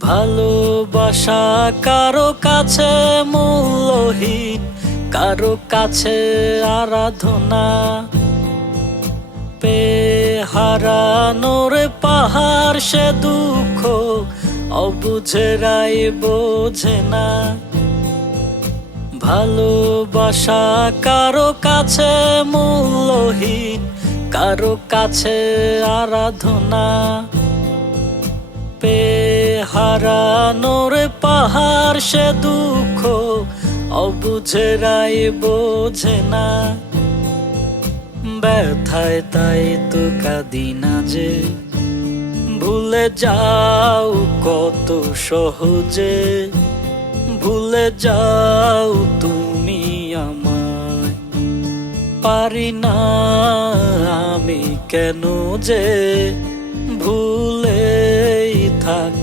ভালোবাসা কারো কাছে মূল্যহীন, কারো কাছে আরাধনা। হারানোর পাহাড় সে দুঃখ অবুঝেরাই বোঝে না। ভালোবাসা কারো কাছে মূল্যহীন, কারো কাছে আরাধনা। হারানোর পাহাড় সে দুঃখ অবুঝেরাই বোঝে না। ব্যথায় তাই তো কাঁদি না যে, ভুলে যাও কত সহজে, ভুলে যাও তুমি আমায়। পারি না আমি কেন যে ভুলেই থাকতে।